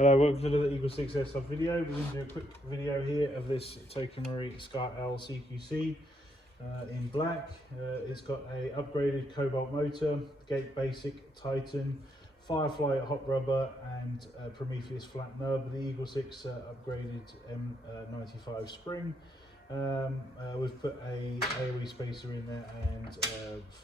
Hello, welcome to another EagleSix Airsoft video. We're going to do a quick video here of this Tokyo Sky L CQC in black. It's got a upgraded Cobalt Motor, Gate Basic Titan, Firefly Hop Rubber and Prometheus Flat Nub, the EagleSix upgraded M95 Spring. We've put a AOE Spacer in there and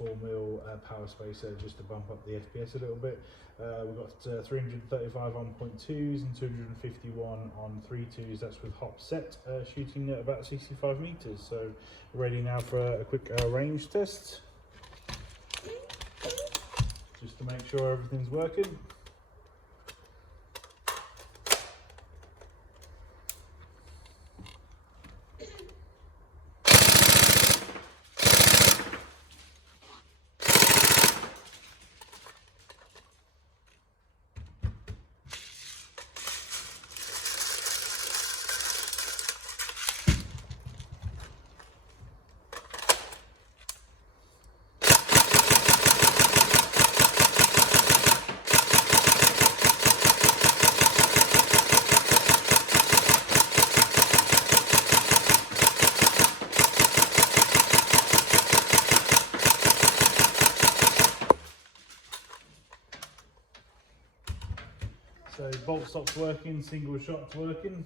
4mm PowerSpacer just to bump up the FPS a little bit. We've got 335 on 0.2s and 251 on 3.2s. That's with hop set, shooting at about 65 meters. So we're ready now for a quick range test, just to make sure everything's working. So bolt stop's working, single shot's working.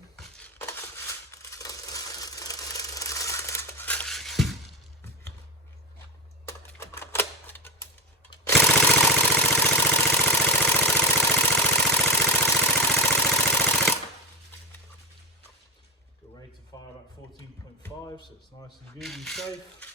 Got ready to fire about 14.5, so it's nice and good and safe.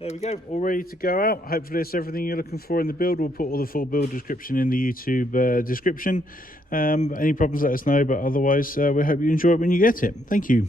There we go, all ready to go out. Hopefully it's everything you're looking for in the build. We'll put all the full build description in the YouTube description. Any problems, let us know, but otherwise we hope you enjoy it when you get it. Thank you.